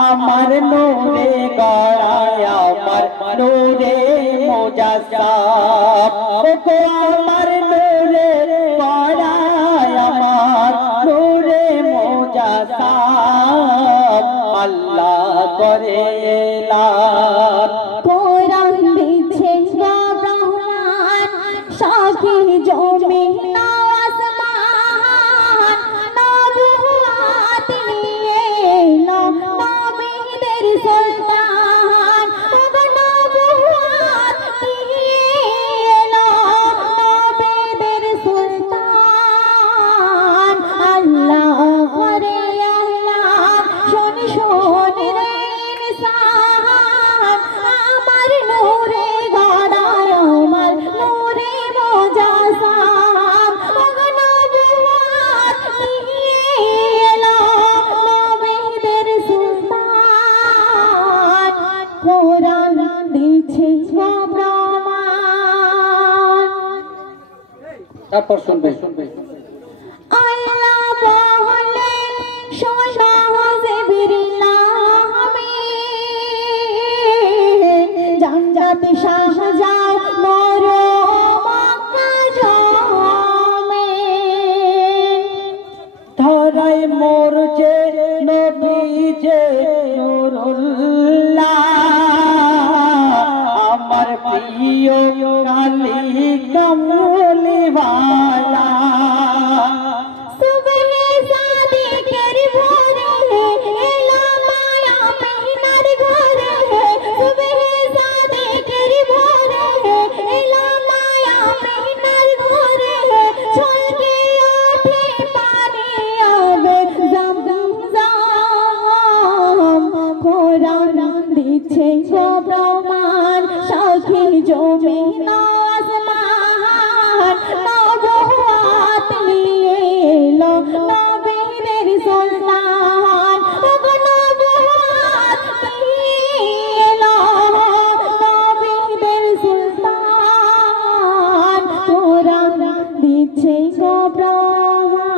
আমার নূরে গড়ায় আমার নূরে মুজাসসাম ওগো আমার নূরে গড়ায় আমার নূরে মুজাসসাম আল্লাহ করে এলান কোরআন দিচ্ছে রহমান সাক্ষী জমিন আসমান নবুয়াত নিয়ে এলো নবীদের সুলতান ওগো নবুয়াত নিয়ে এলো নবীদের সুলতান আল্লাহ করে আল্লাহ শোন শোন রে ইনসান আমার নূরে গড়ায় আমার নূরে মুজাসসাম ওগো নবুয়াত নিয়ে এলো নবীদের সুলতান কোরআন দিচ্ছে প্রমাণ তারপর শুনবে আল্লাহ বলেন শোনো জিবরিল আমিন জান্নাত শাহজাও মরো মক্কা জমিন ধরাই মোর যে নবী যে নূরুল্লাহ আমার প্রিয় কালী কমলিওয়ালা সুবহে সাদিকের ভোরে এলো মায়া মেহনার ঘরে সুবহে সাদিকের ভোরে এলো মায়া মেহনার ঘরে ছলকে ওঠে পানি আবে জমজম কোরআন দিচ্ছে প্রমাণ সাক্ষী জমিন আসমান নবুয়াত নিয়ে এলো নবীদের সুলতান ওগো নবুয়াত নিয়ে এলো নবীদের সুলতান কোরআন দিচ্ছে প্রমাণ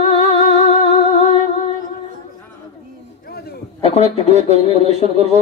এখন একটু ডুয়েট পরিবেশন করব